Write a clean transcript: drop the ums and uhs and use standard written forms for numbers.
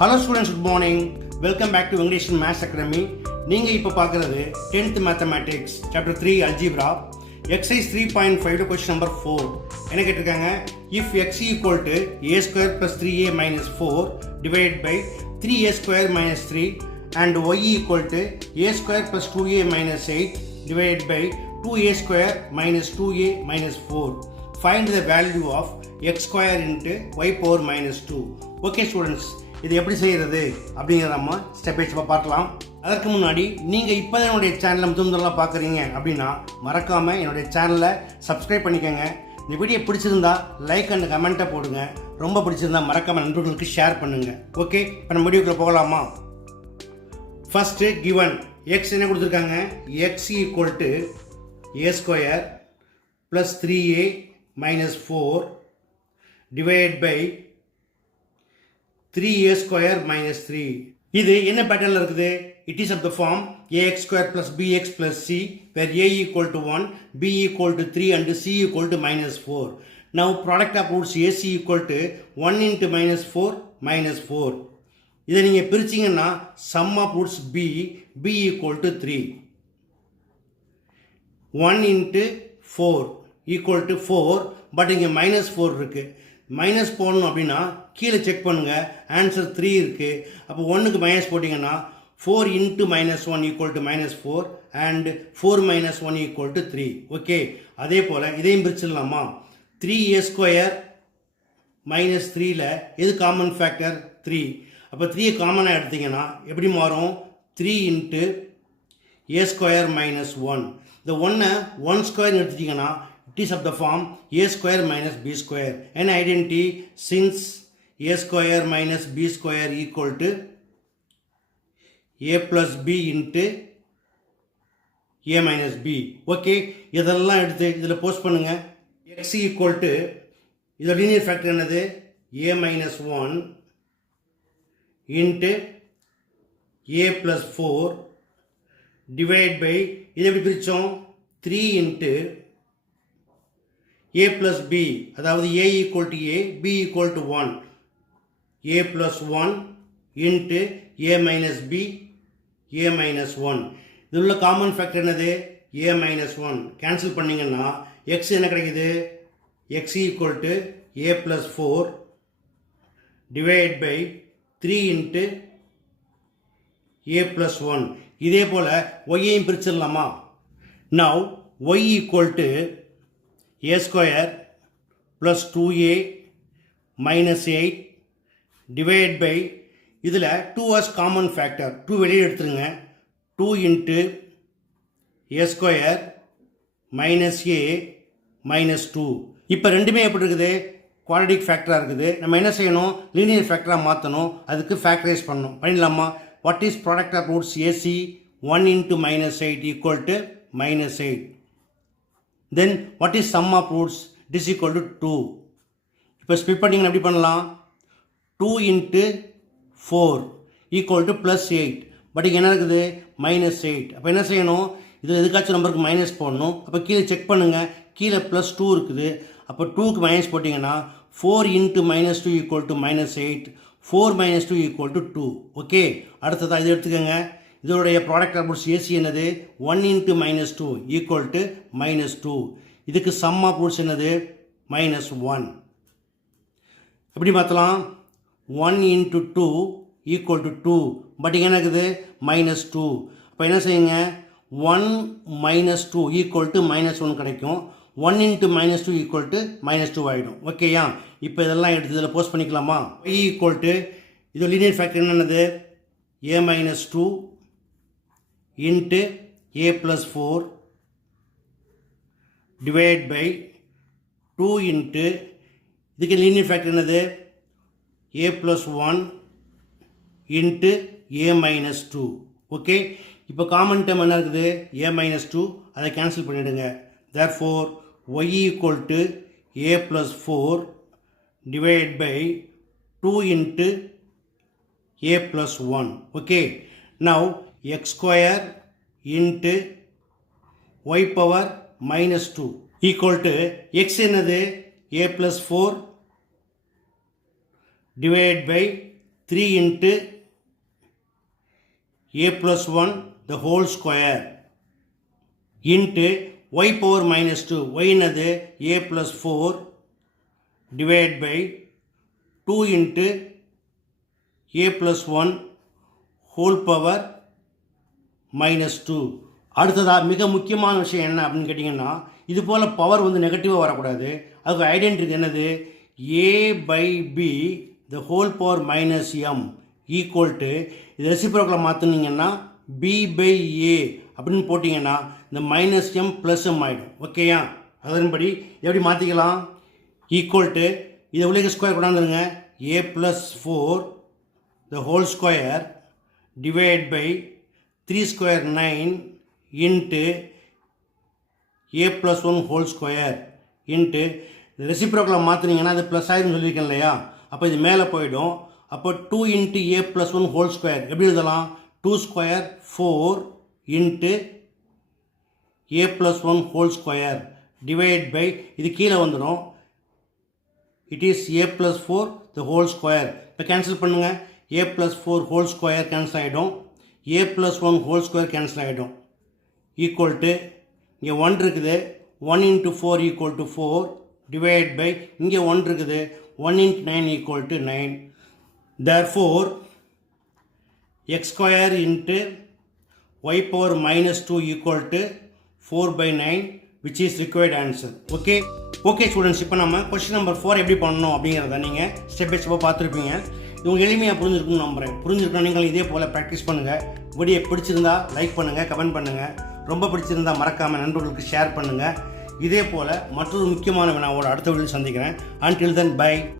Hello students, good morning. Welcome back to English Maths Academy. நீங்கள் இப்போ பார்க்குறது 10th Mathematics Chapter 3 Algebra Exercise 3.5 question number 4. என்ன கேட்டிருக்காங்க? If x equal to a square plus 3a minus 4 divided by 3a square minus 3 and y equal to a square plus 2a minus 8 divided by 2a square minus 2a minus 4. Find the value of x square into y power minus 2. Okay students, இது எப்படி செய்கிறது அப்படிங்கிறத நம்ம step by ஸ்டெப்பாக பார்க்கலாம். அதற்கு முன்னாடி நீங்கள் இப்போ தான் என்னுடைய சேனலை முதன்முதலாக பார்க்குறீங்க அப்படின்னா மறக்காமல் என்னுடைய சேனலை சப்ஸ்கிரைப் பண்ணிக்கோங்க. இந்த வீடியோ பிடிச்சிருந்தா லைக் அண்ட் கமெண்ட்டை போடுங்க. ரொம்ப பிடிச்சிருந்தா மறக்காமல் நண்பர்களுக்கு ஷேர் பண்ணுங்கள். ஓகே, இப்போ நம்ம வீடியோக்குள்ளே போகலாமா? ஃபஸ்ட்டு கிவன் எக்ஸ் என்ன கொடுத்துருக்காங்க? X equal to A square plus 3a minus 4 divided by 3a square minus 3. இது என்ன பேட்டர்னில் இருக்குது? It is of the form ax square plus bx plus c where a equal to 1, b equal to 3 and c equal to minus 4. Now product of roots ac equal to 1 into minus 4 minus 4. இதை நீங்கள் பிரிச்சிங்கன்னா sum of roots b equal to 3. 1 into 4 equal to 4, but இங்கே minus 4 இருக்குது. Minus போடணும் அப்படின்னா கீழே check பண்ணுங்கள், answer 3 இருக்குது. அப்போ 1க்கு மைனஸ் போட்டிங்கன்னா 4 into minus 1 equal to minus 4 and 4 minus 1 equal to 3. Okay, அதே போல் இதையும் பிரிச்சிடலாமா? 3a square minus 3ல் எது காமன் ஃபேக்டர்? 3. அப்போ 3 காமனாக எடுத்திங்கன்னா எப்படி மாறும்? 3 into a square minus 1. இந்த 1 ஸ்கொயர் எடுத்துட்டிங்கன்னா it is of the form a square minus b square. An identity since a square minus b square equal to a plus b into a minus b. Okay, இதெல்லாம் எடுத்து இதில் post பண்ணுங்க. x equal to இதோட linear factor என்னது? a minus 1 into a plus 4 divided by இதை எப்படி பிரித்தோம்? 3 into a plus b, அதாவது a equal to a, b equal to 1, a plus 1 into a minus b, a minus 1. இது உள்ள common factor என்னது? a minus 1. Cancel பண்ணிங்கன்னா x என்ன கிடைக்குது? x equal to a plus 4 divided by 3 into a plus 1. இதே போல் y-ஐயும் பிரிச்சிடலாமா? Now y equal to a square plus 2a minus 8 divided by இதில் 2 as common factor, 2 வெளியே எடுத்துருங்க. 2 into a square minus a minus 2. இப்போ ரெண்டுமே எப்படி இருக்குது? குவாட்ரடிக் ஃபேக்டராக இருக்குது. நம்ம என்ன செய்யணும்? லீனியர் ஃபேக்டராக மாற்றணும். அதுக்கு ஃபேக்டரைஸ் பண்ணணும். பண்ணிடலாமா? What is product of roots ac? 1 into minus 8 equal to minus 8. Then what is sum of roots? It is equal to 2. இப்போ ஸ்பிட் பண்ணிங்கன்னா எப்படி பண்ணலாம்? 2 into 4 equal to plus 8. But இங்கே என்ன இருக்குது? minus 8. அப்போ என்ன செய்யணும்? இதில் எதுக்காச்சும் நம்பருக்கு மைனஸ் போடணும். அப்போ கீழே செக் பண்ணுங்கள், கீழே ப்ளஸ் 2 இருக்குது. அப்போ 2க்கு மைனஸ் போட்டிங்கன்னா 4 into minus 2 equal to minus 8. 4 minus 2 equal to 2. Okay, அடுத்ததாக இது எடுத்துக்கோங்க. இதோடைய ப்ராடக்ட் ஆஃப் ரூட்ஸ் ஏசி என்னது? 1 into minus 2 equal to minus 2. இதுக்கு சம் ஆஃப் ரூட்ஸ் என்னது? minus 1. எப்படி மாற்றலாம்? 1 into 2 equal to 2. பட் இங்கே என்ன இருக்குது? minus 2. அப்போ என்ன செய்யுங்க? 1 minus 2 equal to minus 1 கிடைக்கும். 1 into minus 2 equal to minus 2 ஆகிடும். ஓகேயா? இப்போ இதெல்லாம் எடுத்து இதில் போஸ்ட் பண்ணிக்கலாமா? y equal to இது லீனியர் ஃபேக்டர் என்னது? a minus 2 into a plus 4 divided by 2 into இதுக்கு லீனியர் ஃபேக்டர் என்னது? a plus 1 into a minus 2. Okay, இப்போ காமன் டேர்ம் என்ன இருக்குது? a minus 2. அதை கேன்சல் பண்ணிவிடுங்க. therefore y equal to a plus 4 divided by 2 into a plus 1. okay, now x square into y power minus 2 equal to x என்னது? a plus 4 divided by 3 into a plus 1 the whole square into y power minus 2 y என்னது a plus 4 divided by 2 into a plus 1 whole power minus 2. அடுத்ததாக மிக முக்கியமான விஷயம் என்ன அப்படின்னு கேட்டிங்கன்னா, இது போல் பவர் வந்து நெகட்டிவாக வரக்கூடாது. அதுக்கு ஐடென்டிட்டி என்னது, a by b the whole power minus m equal to இது ரெசிப்ரோக்கில் மாற்றினீங்கன்னா b by a அப்படின்னு போட்டிங்கன்னா இந்த மைனஸ் எம் ப்ளஸ் எம் ஆகிடும். ஓகேயா? அதன்படி எப்படி மாற்றிக்கலாம், ஈக்குவல் டு இதை உள்ளே square கொண்டாந்துருங்க, a plus 4 the whole square divided by 3 square 9 into a plus 1 whole square into ரெசிப்ரோக்கில் மாற்றினீங்கன்னா அது ப்ளஸ் ஆயிரும் சொல்லியிருக்கேன் இல்லையா, அப்போ இது மேலே போயிடும். அப்போ 2 into a plus 1 whole square எப்படி எழுதலாம், 2 square 4 into a plus 1 whole square divided by இது கீழே வந்துடும், it is a plus 4 the whole square. இப்போ கேன்சல் பண்ணுங்கள், a plus 4 whole square cancel ஆகிடும், a plus 1 whole square cancel ஆகிடும். Equal to இங்கே 1 இருக்குது, 1 into 4 equal to 4 divided by இங்கே 1 இருக்குது, 1 into 9 equal to 9. Therefore x square into y power minus 2 equal to 4 by 9 which is required answer. Okay students, இப்போ நம்ம question number 4 எப்படி பண்ணணும் அப்படிங்கிறத நீங்கள் ஸ்டெப் பை ஸ்டெப்பாக பார்த்துருப்பீங்க. இது உங்களுக்கு எளிமையாக புரிஞ்சிருக்குன்னு நம்புகிறேன். புரிஞ்சிருக்கணும், நீங்கள் இதே போல் ப்ராக்டிஸ் பண்ணுங்கள். வீடியோ பிடிச்சிருந்தா லைக் பண்ணுங்கள், கமெண்ட் பண்ணுங்கள். ரொம்ப பிடிச்சிருந்தா மறக்காமல் நண்பர்களுக்கு ஷேர் பண்ணுங்கள். இதே போல் மற்றொரு முக்கியமான வினாவோட அடுத்த வீடியோவில் சந்திக்கிறேன். Until then, bye.